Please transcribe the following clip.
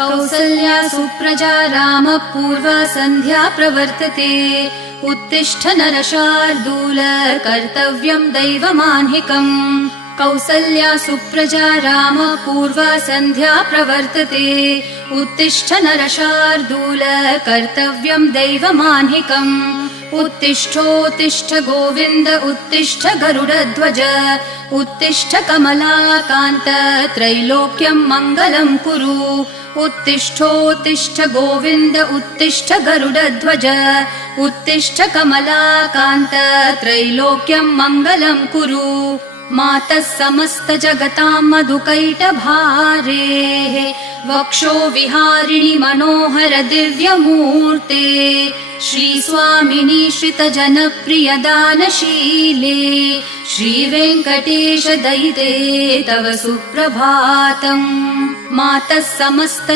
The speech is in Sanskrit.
कौसल्या सुप्रजा रामः पूर्वा सन्ध्या प्रवर्तते उत्तिष्ठ नरशार्दूल कर्तव्यं दैवमान्हिकम् कौसल्या सुप्रजा रामः पूर्वा सन्ध्या प्रवर्तते उत्तिष्ठ नरशार्दूल कर्तव्यं दैवमान्हिकम् उत्तिष्ठोत्तिष्ठ गोविन्द उत्तिष्ठ गरुडध्वज उत्तिष्ठ कमलाकान्त त्रैलोक्यं मङ्गलं कुरु उत्तिष्ठोत्तिष्ठ गोविन्द उत्तिष्ठ गरुडध्वज उत्तिष्ठ कमलाकान्त त्रैलोक्यं मङ्गलं कुरु मातः समस्त जगतां मधुकैटभारेः वक्षो विहारिणि मनोहर दिव्यमूर्ते श्रीस्वामिनि श्रितजनप्रिय दानशीले श्रीवेङ्कटेश दयिते तव सुप्रभातम् मातः समस्त